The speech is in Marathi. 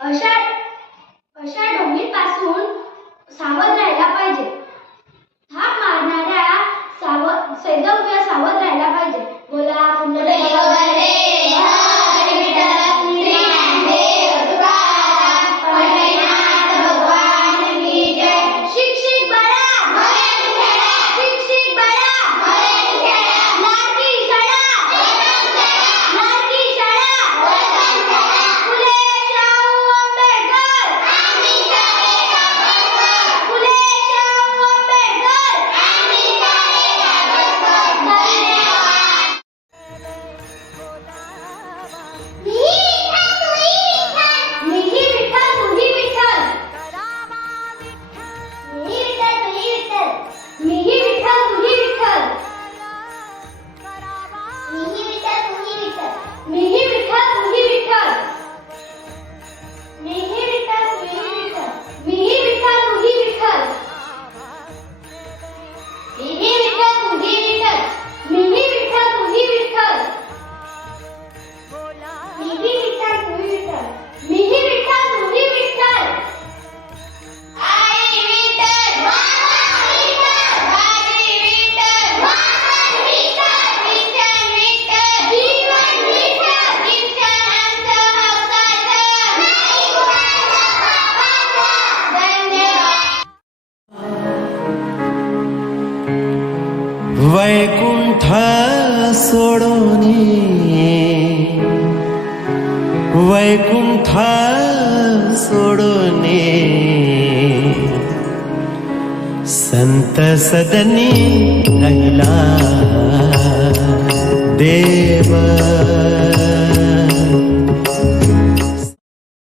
अशा अशा ढोबीपासून सावध राहायला पाहिजे. हा मारणाऱ्या सावध सैदव्य सावध विठ्ठल सोडून वैकुंठ सोडून संत सदनी राहिला देव.